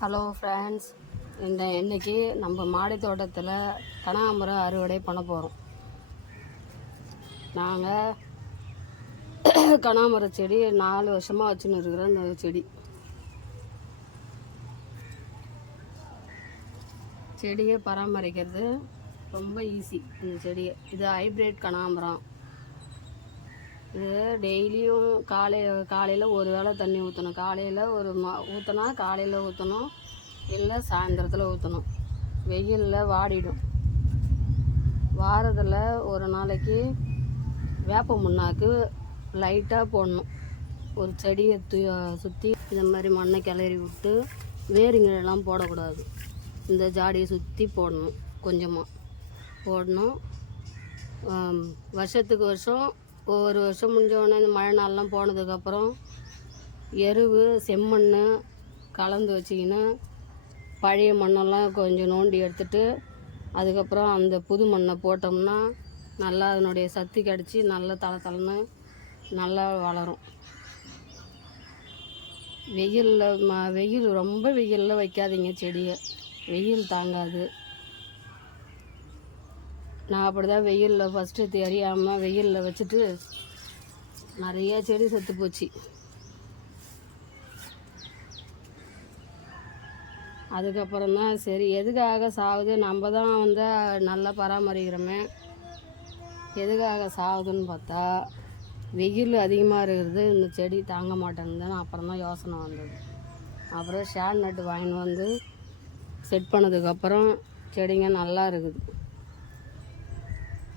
Hello friends, இன்னைக்கு நம்ம மாடி தோட்டத்தில் கனகாம்பரம் அறுவடை பண்ண போகிறோம். நாங்கள் கனகாம்பர செடி 4 வருஷமாக வச்சுன்னு இருக்கிறோம். இந்த செடியை பராமரிக்கிறது ரொம்ப ஈஸி. இந்த செடியை இது ஹைப்ரிட் கனகாம்பரம். இது டெய்லியும் காலையில் ஒரு வேளை தண்ணி ஊற்றணும். காலையில் ஊற்றினா காலையில் ஊற்றணும், இல்லை சாயந்தரத்தில் ஊற்றணும். வெயிலில் வாடிடும். வாரத்தில் ஒரு நாளைக்கு வேப்ப முன்னாக்கு லைட்டாக போடணும். ஒரு செடியை சுற்றி இந்த மாதிரி மண்ணை கிளறி விட்டு வேருங்களெல்லாம் போடக்கூடாது. இந்த ஜாடியை சுற்றி போடணும். கொஞ்சமாக போடணும். வருஷத்துக்கு வருஷம் ஒரு வருஷம் முடிஞ்சோடனே இந்த மழை நாள்லாம் போனதுக்கப்புறம் எருவு செம்மண் கலந்து வச்சிக்கின்னு பழைய மண்ணெல்லாம் கொஞ்சம் நோண்டி எடுத்துட்டு அதுக்கப்புறம் அந்த புது மண்ணை போட்டோம்னா நல்லா அதனுடைய சத்து கிடச்சி நல்லா தளன்னு நல்லா வளரும். வெயில் ரொம்ப வெயிலில் வைக்காதீங்க செடியை, வெயில் தாங்காது. நான் அப்படி தான் வெயிலில் ஃபஸ்ட்டு தெரியாமல் வெயிலில் வச்சுட்டு நிறைய செடி செத்து போச்சு. அதுக்கப்புறம் தான் சரி எதுக்காக சாகுது, நம்ம தான் நல்லா பராமரிக்கிறோமே, எதுக்காக சாகுதுன்னு பார்த்தா வெயில் அதிகமாக இருக்கிறது இந்த செடி தாங்க மாட்டேங்குதுன்னு அப்புறம் தான் யோசனை வந்தது. அப்புறம் ஷேட் நட்டு வாங்கின்னு வந்து செட் பண்ணதுக்கப்புறம் செடிங்க நல்லா இருக்குது.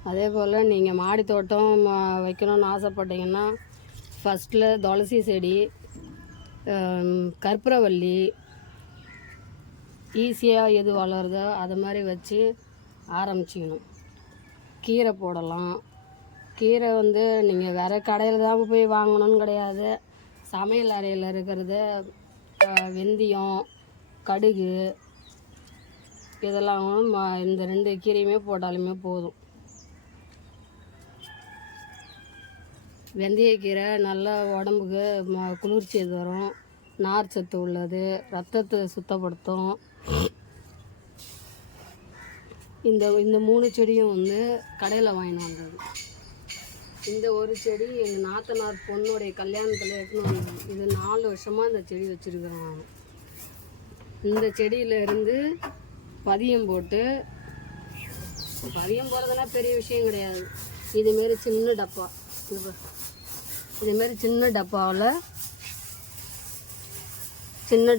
அதே போல் நீங்கள் மாடி தோட்டம் வைக்கணும்னு ஆசைப்பட்டீங்கன்னா ஃபஸ்ட்டில் துளசி செடி, கற்பூரவள்ளி, ஈஸியாக எது வளருதோ அது மாதிரி வச்சு ஆரம்பிச்சிக்கணும். கீரை போடலாம். கீரை நீங்கள் வேறு கடையில் தான் போய் வாங்கணும்னு கிடையாது. சமையல் அறையில் இருக்கிறது வெந்தயம், கடுகு இதெல்லாம் இந்த 2 கீரையுமே போட்டாலுமே போதும். வெந்தயக்கீரை நல்லா உடம்புக்கு குளிர்ச்சி தரும், நார் சத்து உள்ளது, ரத்தத்தை சுத்தப்படுத்தும். இந்த 3 செடியும் கடையில் வாங்கின்னு வந்தது. இந்த ஒரு செடி எங்கள் நாத்தனார் பொண்ணுடைய கல்யாணத்தில் எடுத்துன்னு வந்தது. இது 4 வருஷமாக இந்த செடி வச்சுருக்கிறேன் நான். இந்த செடியிலேருந்து பதியம் போட்டு, பதியம் போகிறதுலாம் பெரிய விஷயம் கிடையாது. இதுமாரி சின்ன டப்பா, இதுமாரி சின்ன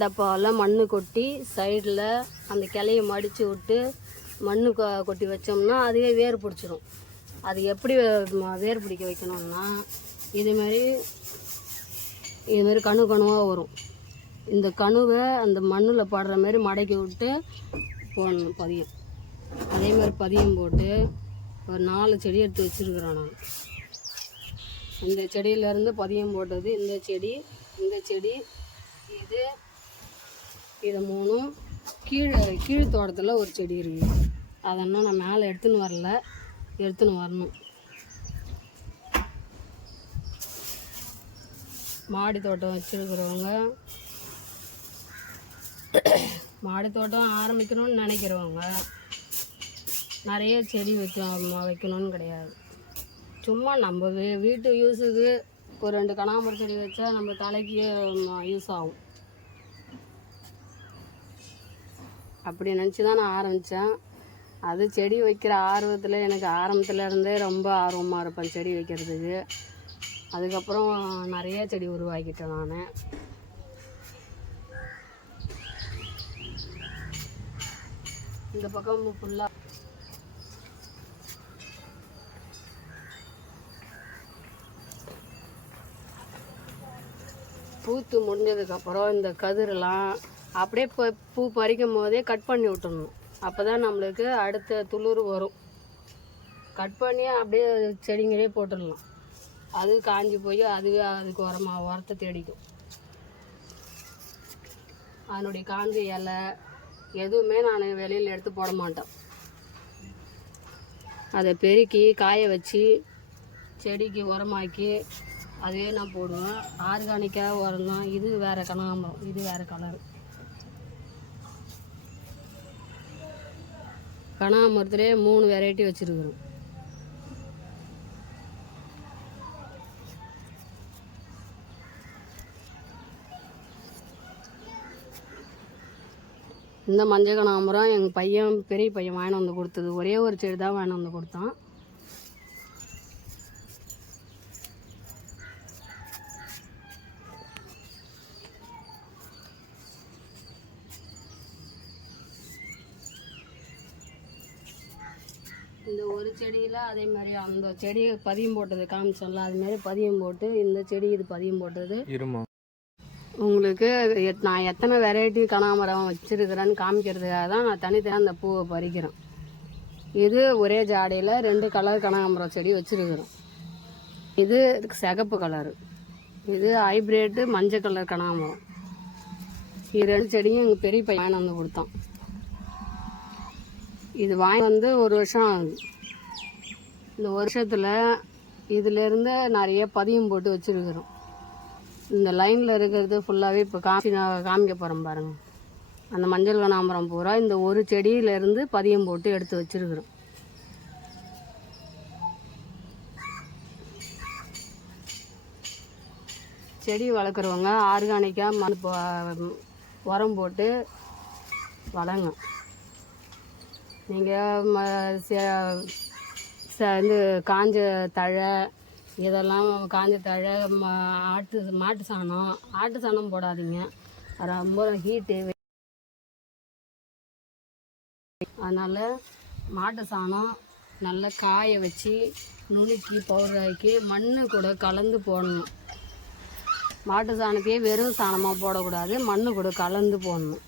டப்பாவில் மண் கொட்டி சைடில் அந்த கிளையை மடித்து விட்டு மண் கொட்டி வச்சோம்னா அதுவே வேர் பிடிச்சிரும். அது எப்படி வேர் பிடிக்க வைக்கணும்னா இதுமாரி கணுவாக வரும். இந்த கணுவை அந்த மண்ணில் படுற மாதிரி மடக்கி விட்டு போடணும் பதியம். அதே மாதிரி பதியம் போட்டு ஒரு 4 செடி எடுத்து வச்சுருக்கிறேன் நான். இந்த செடியிலேருந்து பதியம் போட்டது இந்த செடி, இது 3 கீழ் தோட்டத்தில் ஒரு செடி இருக்குது. அதெல்லாம் நான் மேலே எடுத்துன்னு வரணும். மாடி தோட்டம் வச்சுருக்கிறவங்க, மாடி தோட்டம் ஆரம்பிக்கணும்னு நினைக்கிறவங்க நிறைய செடி வைக்கணும்னு கிடையாது. சும்மா நம்ம வீட்டு யூஸுக்கு ஒரு 2 கனகாம்பர செடி வச்சா நம்ம தலைக்கு யூஸ் ஆகும். அப்படி நினச்சி தான் நான் ஆரம்பித்தேன். அது செடி வைக்கிற ஆர்வத்தில் எனக்கு ஆரம்பத்தில் இருந்தே ரொம்ப ஆர்வமாக இருப்பேன் செடி வைக்கிறதுக்கு. அதுக்கப்புறம் நிறைய செடி உருவாக்கிட்டேன் நான். இந்த பக்கம் ஃபுல்லாக பூத்து முடிஞ்சதுக்கப்புறம் இந்த கதிரெல்லாம் அப்படியே பூ பறிக்கும் போதே கட் பண்ணி விட்டுடணும். அப்போ தான் நம்மளுக்கு அடுத்த துளிர் வரும். கட் பண்ணி அப்படியே செடிங்களே போட்டுடலாம். அது காஞ்சி போய் அதுவே அதுக்கு உரத்தை தேடிக்கும். அதனுடைய காஞ்ச இலை எதுவுமே நான் வெளியில் எடுத்து போட மாட்டேன். அதை பெருக்கி காய வச்சு செடிக்கு உரமாக்கி அதே நான் போடுவேன். ஆர்கானிக்காக உரம் தான். இது வேறு கனகாம்பரம், இது வேறு கலரு. கனகாமரத்துலேயே 3 வெரைட்டி வச்சுருக்குறோம். இந்த மஞ்சள் கனகாமரம் எங்கள் பையன் பெரிய பையன் வாங்கிட்டு வந்து கொடுத்தது. ஒரே ஒரு செடி தான் வாங்கிட்டு வந்து கொடுத்தான். இந்த ஒரு செடியில் அதே மாதிரி அந்த செடியை பதியம் போட்டது காமிச்சோம்ல, அதுமாரி பதியம் போட்டு இந்த செடி இது பதியம் போட்டது இருமா. உங்களுக்கு நான் எத்தனை வெரைட்டி கனகாமரம் வச்சுருக்கிறேன்னு காமிக்கிறதுக்காக தான் நான் தனித்தனியாக அந்த பூவை பறிக்கிறேன். இது ஒரே ஜாடியில் 2 கலர் கனகாமரம் செடி வச்சுருக்குறோம். இது சிகப்பு கலரு, இது ஹைப்ரிட்டு மஞ்சள் கலர் கனகாமரம். இது 2 செடியும் எங்கள் பெரிய பையன் வாங்கி வந்து கொடுத்தான். இது வாங்கி வந்து 1 வருஷம் ஆகுது. இந்த வருஷத்தில் இதிலேருந்து நிறைய பதியம் போட்டு வச்சுருக்குறோம். இந்த லைனில் இருக்கிறது ஃபுல்லாகவே இப்போ காமிக்க போகிறோம் பாருங்கள். அந்த மஞ்சள் கனகாமரம் பூரா இந்த ஒரு செடியிலேருந்து பதியம் போட்டு எடுத்து வச்சுருக்குறோம். செடி வளர்க்குறவங்க ஆர்கானிக்காக உரம் போட்டு வளங்க. நீங்கள் இந்த காஞ்ச தழை இதெல்லாம் காஞ்ச தழை மாட்டு சாணம் போடாதீங்க. ரொம்ப ஹீட்டு. அதனால் மாட்டு சாணம் நல்லா காய வச்சு நுணுக்கி பவுடர் ஆக்கி மண் கூட கலந்து போடணும். மாட்டு சாணத்தையே வெறும் சாணமாக போடக்கூடாது, மண் கூட கலந்து போடணும்.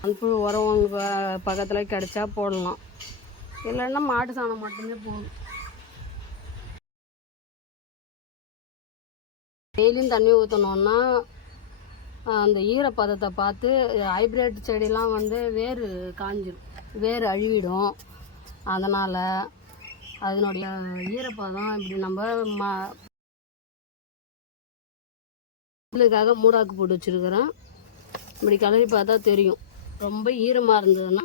மண்புழு உரம் உங்கள் பக்கத்தில் கிடச்சா போடலாம், இல்லைன்னா மாட்டு சாணம் மட்டுமே போதும். டெய்லியும் தண்ணி ஊற்றணுன்னா அந்த ஈரப்பதத்தை பார்த்து. ஹைப்ரிட் செடிலாம் வந்து வேர் காஞ்சிடும், வேர் அழுவிடும். அதனால் அதனுடைய ஈரப்பதம் இப்படி நம்ம இதுக்காக மூடாக்கு போட்டு வச்சுருக்கிறோம். இப்படி கலரி பார்த்தா தெரியும். ரொம்ப ஈரமாக இருந்ததுன்னா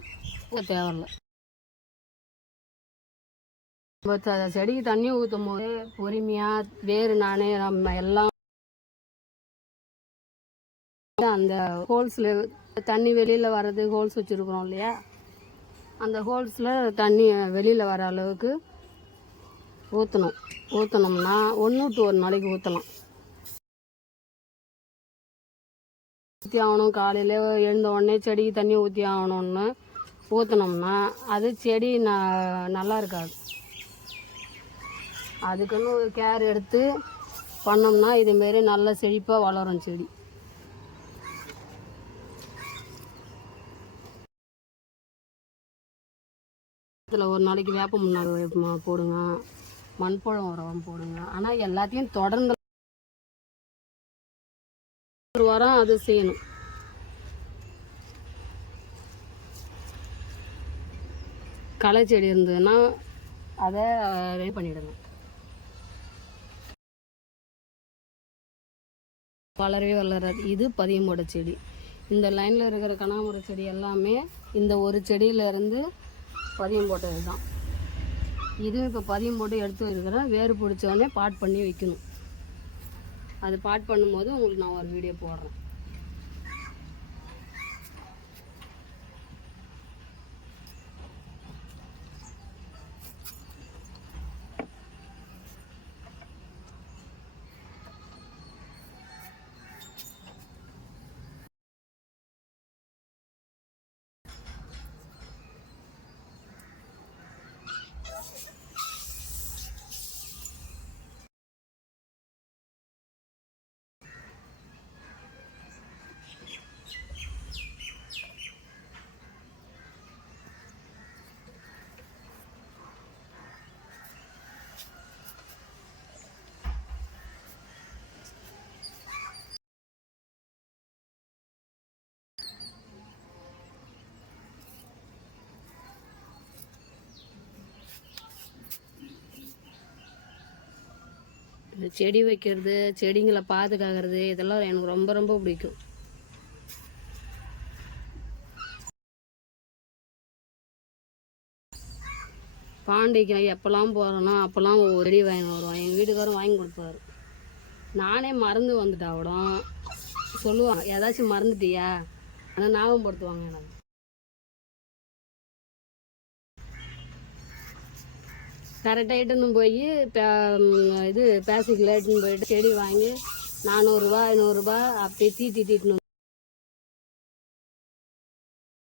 தேவையில்லை. இப்போ செடிக்கு தண்ணி ஊற்றும் போது பொறுமையாக வேறு நானே நம்ம எல்லாம் அந்த ஹோல்ஸில் தண்ணி வெளியில் வர்றது ஹோல்ஸ் வச்சுருக்குறோம் இல்லையா, அந்த ஹோல்ஸில் தண்ணி வெளியில் வர அளவுக்கு ஊற்றினோம்னா 1 to 1 நாளைக்கு ஊற்றலாம். ஊற்றி ஆகணும். காலையில் எழுந்த உடனே செடிக்கு தண்ணி ஊற்றி ஆகணும்னு ஊற்றினோம்னா அது செடி நல்லா இருக்காது. அதுக்குன்னு ஒரு கேர் எடுத்து பண்ணோம்னா இதுமாரி நல்லா செழிப்பாக வளரும் செடி. இதில் ஒரு நாளைக்கு வேப்ப முன்னாடி போடுங்க, மண்பழம் உரம் போடுங்க. ஆனால் எல்லாத்தையும் தொடர்ந்து ஒரு வாரம் அது செய்யணும். களை செடி இருந்ததுன்னா அதை ரெடி பண்ணிவிடுங்க. வளரவே வளராது. இது பதியம் போட்ட செடி. இந்த லைனில் இருக்கிற கனகாமரம் செடி எல்லாமே இந்த ஒரு செடியிலேருந்து பதியம் போட்டது தான். இதுவும் இப்போ பதியம் போட்டு எடுத்து வைக்கிறேன். வேறு பிடிச்சோடனே பாட் பண்ணி வைக்கணும். அது பாட் பண்ணும்போது உங்களுக்கு நான் ஒரு வீடியோ போடுறேன். செடி வைக்கிறது, செடிங்களை பாதுகாக்கிறது இதெல்லாம் எனக்கு ரொம்ப ரொம்ப பிடிக்கும். பாண்டிக்கு எப்போல்லாம் போகிறேனோ அப்போல்லாம் ஒரு செடி வாங்கி வருவான். எங்கள் வீட்டுக்காரும் வாங்கி கொடுப்பாரு. நானே மறந்து வந்துட்டா கூட சொல்லுவாங்க, ஏதாச்சும் மறந்துட்டியா, ஆனால் ஞாபகப்படுத்துவாங்க எனக்கு. கரெக்டாகிட்டுன்னு போய் இது பேசிக்கலாட்டுன்னு போயிட்டு செடி வாங்கி 400 500 அப்படியே தீட்டிட்டு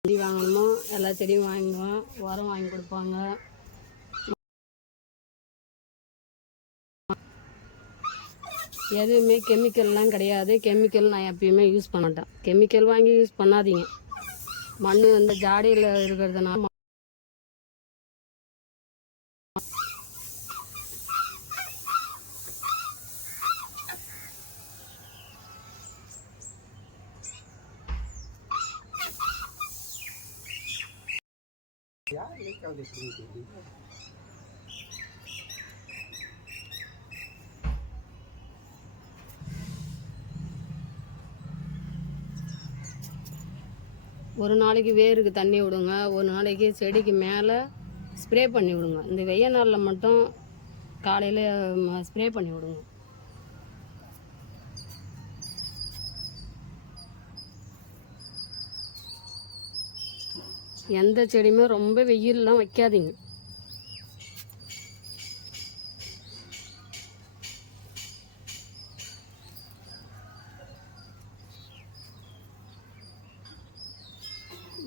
செடி வாங்கணுமோ எல்லா செடியும் வாங்குவோம். உரம் வாங்கி கொடுப்பாங்க. எதுவுமே கெமிக்கல்லாம் கிடையாது. கெமிக்கல் நான் எப்பயுமே யூஸ் பண்ண மாட்டேன். கெமிக்கல் வாங்கி யூஸ் பண்ணாதீங்க. மண் வந்து ஜாடியில் இருக்கிறதுனால ஒரு நாளைக்கு வேருக்கு தண்ணி விடுங்க, ஒரு நாளைக்கு செடிக்கு மேலே ஸ்ப்ரே பண்ணி விடுங்க. இந்த வெய்ய நாளில் மட்டும் காலையில் ஸ்ப்ரே பண்ணி விடுங்க. எந்த செடியுமே ரொம்ப வெயிலெலாம் வைக்காதீங்க.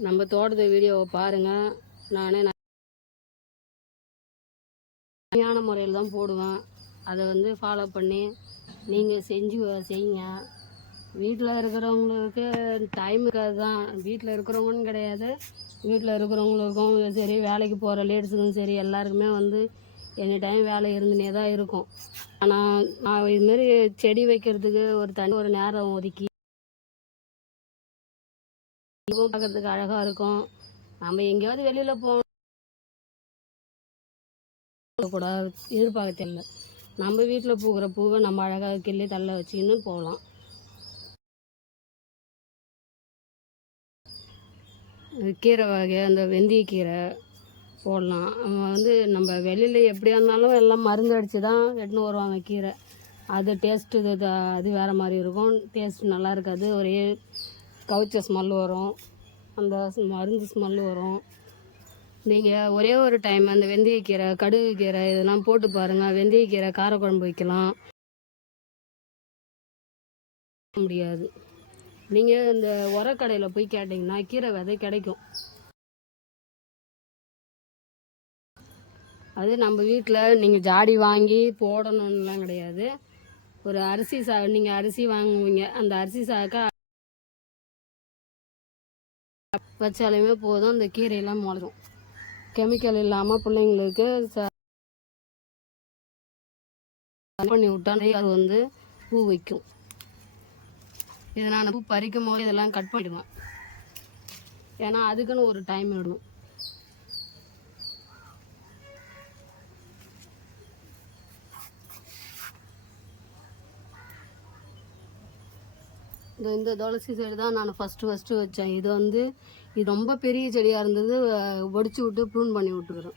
நம்ம தோட்டத்து வீடியோவை பாருங்கள். நானே சரியான முறையில் தான் போடுவேன். அதை வந்து ஃபாலோ பண்ணி நீங்கள் செய்யுங்க. வீட்டில் இருக்கிறவங்களுக்கு டைம் இருக்காது தான். வீட்டில் இருக்கிறவங்கன்னு கிடையாது, வீட்டில் இருக்கிறவங்களுக்கும் சரி, வேலைக்கு போகிற லேடிஸுக்கும் சரி, எல்லாருக்குமே வந்து எனி டைம் வேலை இருந்துனே தான் இருக்கும். ஆனால் நான் இதுமாரி செடி வைக்கிறதுக்கு ஒரு நேரம் ஒதுக்கி பார்க்கறதுக்கு அழகாக இருக்கும். நம்ம எங்கேயாவது வெளியில் கூட எதிர்பார்க்க தெரியல. நம்ம வீட்டில் பூக்கிற பூவை நம்ம அழகாக கிள்ளி தள்ள வச்சுக்கின்னு போகலாம். கீரை வகை அந்த வெந்தயக்கீரை போடலாம். வந்து நம்ம வெளியில் எப்படியா இருந்தாலும் எல்லாம் மருந்து அடித்து தான் எடுத்துன்னு வருவாங்க கீரை. அது டேஸ்ட்டு அது வேறு மாதிரி இருக்கும். டேஸ்ட் நல்லா இருக்காது. ஒரே கவுச்ச ஸ்மெல் வரும், அந்த மருந்து ஸ்மெல் வரும். நீங்கள் ஒரே ஒரு டைம் அந்த வெந்தயக்கீரை, கடுகு கீரை இதெல்லாம் போட்டு பாருங்கள். வெந்தயக்கீரை காரக்குழம்பு வைக்கலாம் முடியாது. நீங்கள் இந்த உரக்கடையில் போய் கேட்டிங்கன்னா கீரை விதை கிடைக்கும். அது நம்ம வீட்டில் நீங்கள் ஜாடி வாங்கி போடணும்லாம் கிடையாது. ஒரு அரிசி நீங்கள் அரிசி வாங்குவீங்க, அந்த அரிசி சாக்கை வச்சாலுமே போதும், அந்த கீரையெல்லாம் முளைக்கும். கெமிக்கல் இல்லாமல் பிள்ளைங்களுக்கு பண்ணி விட்டாலே அது வந்து பூ வைக்கும். இதை நான் பூ பறிக்கும் போது இதெல்லாம் கட் பண்ணிடுவேன். ஏன்னா அதுக்குன்னு ஒரு டைம் விடணும். இந்த துளசி செடி தான் நான் ஃபஸ்ட்டு வச்சேன். இது ரொம்ப பெரிய செடியாக இருந்தது, ஒடிச்சு விட்டு ப்ரூன் பண்ணி விட்டுக்கிறேன்.